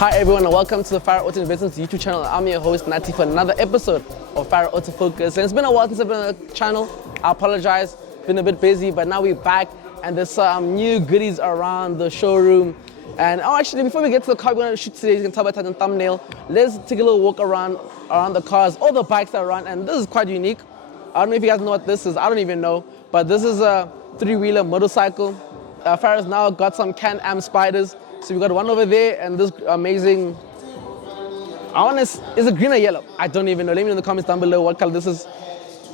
Hi everyone and welcome to the Fire Auto Investments YouTube channel. I'm your host Nati for another episode of Fire Auto Focus. And it's been a while since I've been on the channel. I apologize, been a bit busy, but now we're back and there's some new goodies around the showroom. And actually, before we get to the car we're going to shoot today, you can tell by the thumbnail, let's take a little walk around the cars, all the bikes that are around, and this is quite unique. I don't know if you guys know what this is, I don't even know, but this is a three-wheeler motorcycle. Farah's now got some Can-Am Spiders. So we got one over there and this amazing, is it green or yellow? I don't even know. Let me know in the comments down below what color this is.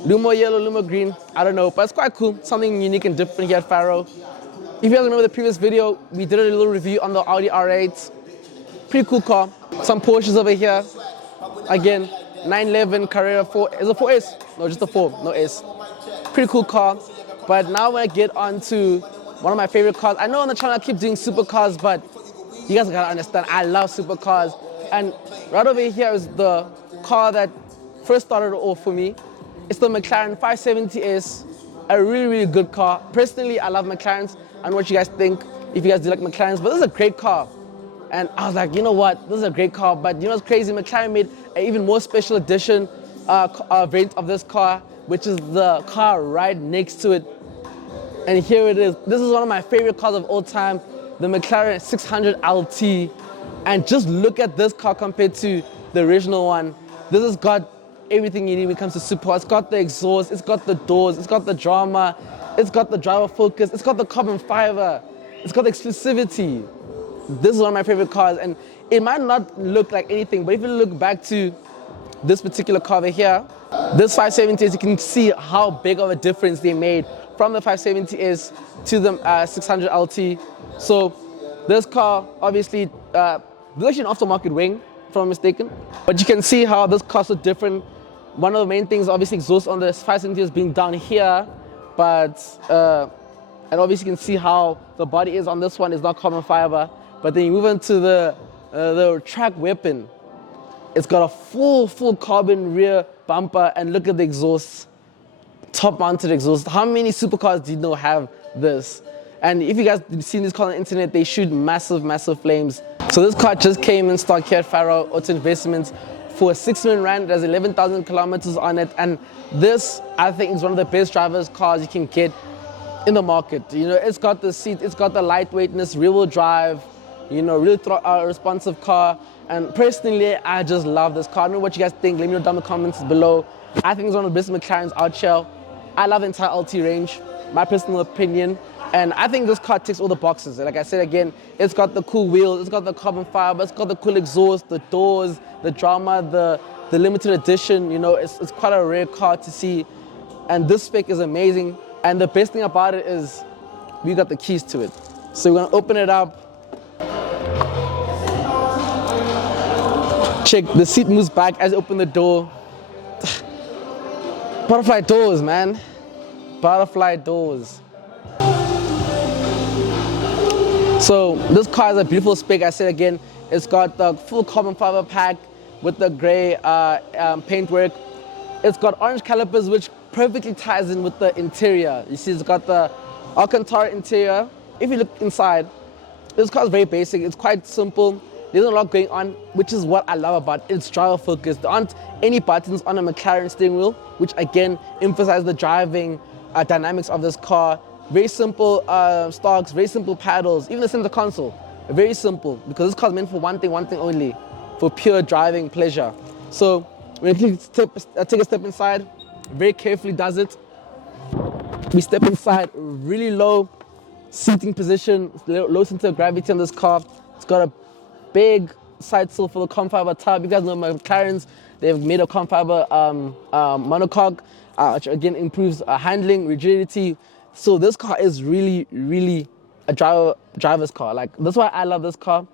Lumo yellow, Lumo green, I don't know, but it's quite cool. Something unique and different here at Faro. If you guys remember the previous video, we did a little review on the Audi R8. Pretty cool car. Some Porsches over here. Again, 911 Carrera 4, is it 4S? No, just a 4, no S. Pretty cool car. But now when I get on to one of my favorite cars, I know on the channel I keep doing supercars, but you guys gotta understand, I love supercars. And right over here is the car that first started off for me. It's the McLaren 570S, a really, really good car. Personally, I love McLarens. I don't know what you guys think, if you guys do like McLarens, but this is a great car. And I was like, you know what, this is a great car, but you know what's crazy? McLaren made an even more special edition variant of this car, which is the car right next to it. And here it is. This is one of my favorite cars of all time, the McLaren 600LT. And just look at this car compared to the original one. This has got everything you need when it comes to supercars. It's got the exhaust, it's got the doors, it's got the drama, it's got the driver focus, it's got the carbon fiber, it's got the exclusivity. This is one of my favorite cars, and it might not look like anything, but if you look back to this particular car over here, this 570S, you can see how big of a difference they made from the 570S to the 600LT. So this car, obviously, this is actually an aftermarket wing, if I'm not mistaken. But you can see how this car's so different. One of the main things, obviously, exhaust on the 570S being down here, but and obviously you can see how the body is on this one is not carbon fiber. But then you move into the track weapon. It's got a full carbon rear bumper, and look at the exhaust. Top mounted exhaust. How many supercars do you know have this? And if you guys have seen this car on the internet, they shoot massive flames. So this car just came in stock here at Faro Auto Investments for 6 million rand. It has 11,000 kilometers on it, and this, I think, is one of the best driver's cars you can get in the market. You know, it's got the seat, it's got the lightweightness, rear-wheel drive, you know, really responsive car. And personally, I just love this car. I don't know what you guys think. Let me know down in the comments below. I think it's one of the best McLarens out here. I love the entire LT range, my personal opinion. And I think this car ticks all the boxes. Like I said again, it's got the cool wheels, it's got the carbon fiber, it's got the cool exhaust, the doors, the drama, the limited edition. You know, it's quite a rare car to see. And this spec is amazing. And the best thing about it is we got the keys to it. So we're gonna open it up. Check, the seat moves back as you open the door. Butterfly doors, man. Butterfly doors. So this car is a beautiful spec. I said again, it's got the full carbon fiber pack with the gray paintwork. It's got orange calipers, which perfectly ties in with the interior. You see, it's got the Alcantara interior. If you look inside, this car is very basic. It's quite simple. There's a lot going on, which is what I love about it. It's driver focused. There aren't any buttons on a McLaren steering wheel, which again emphasizes the driving dynamics of this car. Very simple stalks, very simple paddles, even the center console. Very simple, because this car is meant for one thing only, for pure driving pleasure. So when you take a step inside, very carefully does it. We step inside, really low seating position, low center of gravity on this car. It's got a big side sill for the carbon fiber tub. You guys know my McLarens, they've made a carbon fiber monocoque, which again improves handling, rigidity. So this car is really a driver's car. Like, that's why I love this car.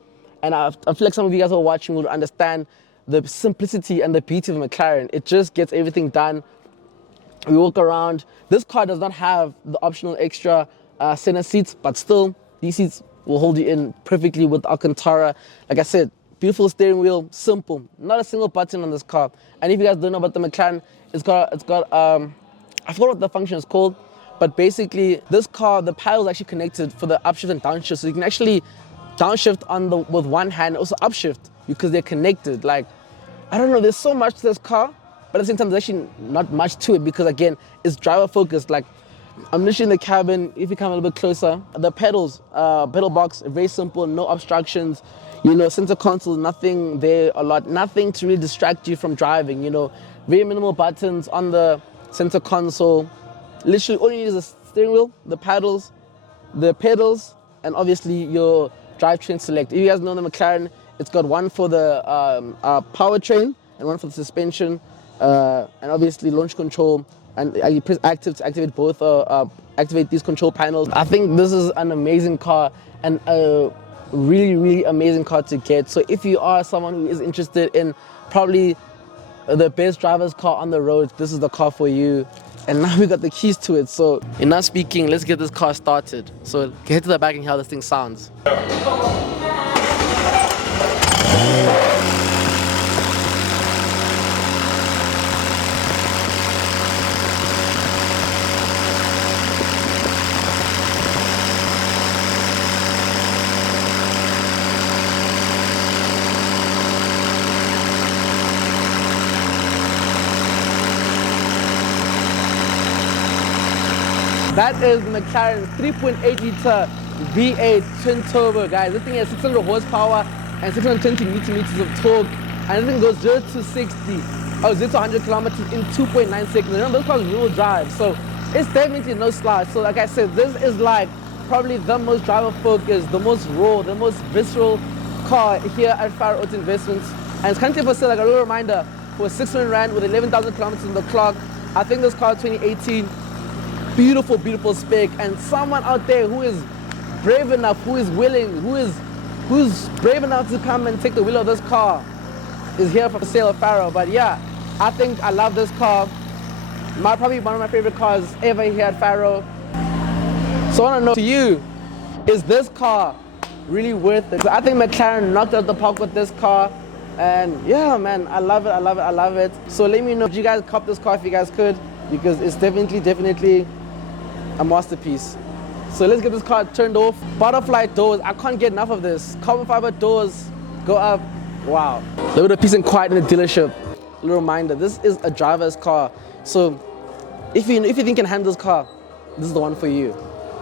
And I feel like some of you guys who are watching will understand the simplicity and the beauty of McLaren. It just gets everything done. We walk around. This car does not have the optional extra center seats, but still, these seats will hold you in perfectly with Alcantara. Like I said, beautiful steering wheel, simple. Not a single button on this car. And if you guys don't know about the McLaren, it's got I forgot what the function is called, but basically this car, the paddle is actually connected for the upshift and downshift, so you can actually downshift with one hand, also upshift because they're connected. Like, I don't know, there's so much to this car, but at the same time, there's actually not much to it because again, it's driver focused. Like, I'm literally in the cabin. If you come a little bit closer, the pedals, pedal box, very simple, no obstructions. You know, center console, nothing there a lot, nothing to really distract you from driving. You know, very minimal buttons on the center console. Literally, all you need is a steering wheel, the pedals, and obviously your drivetrain select. If you guys know the McLaren, it's got one for the powertrain and one for the suspension, and obviously launch control. And you press active to activate both, activate these control panels. I think this is an amazing car and a really, really amazing car to get. So if you are someone who is interested in probably the best driver's car on the road, this is the car for you. And now we got the keys to it. So enough speaking, let's get this car started. So get to the back and hear how this thing sounds. That is the McLaren 3.8 liter V8 twin turbo, guys. This thing has 600 horsepower and 620 newton meters of torque, and this thing goes 0 to 100 kilometers in 2.9 seconds. Remember, this car is real drive, so it's definitely no slouch. So like I said, this is like probably the most driver focused, the most raw, the most visceral car here at Fire Auto Investments. And it's currently for sale, like a little reminder, for 600 Rand with 11,000 kilometers on the clock. I think this car 2018. Beautiful, beautiful spec, and someone out there who is brave enough, who is willing, who's brave enough to come and take the wheel of this car is here for sale at Faro. But yeah, I think I love this car. Probably one of my favorite cars ever here at Faro. So I want to know to you, is this car really worth it? So I think McLaren knocked out the park with this car, and yeah, man, I love it, I love it, I love it. So let me know if you guys cop this car if you guys could, because it's definitely a masterpiece. So let's get this car turned off. Butterfly doors, I can't get enough of this. Carbon fiber doors go up. Wow. A little bit of peace and quiet in the dealership. A little reminder, this is a driver's car. So if you think you can handle this car, this is the one for you.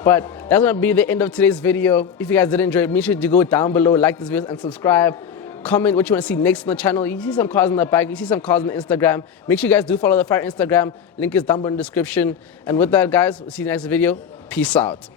But that's gonna be the end of today's video. If you guys did enjoy it, make sure to go down below, like this video and subscribe. Comment what you want to see next on the channel. You see some cars in the back, you see some cars on the Instagram. Make sure you guys do follow the Fire Instagram. Link is down below in the description. And with that, guys, we'll see you in the next video. Peace out.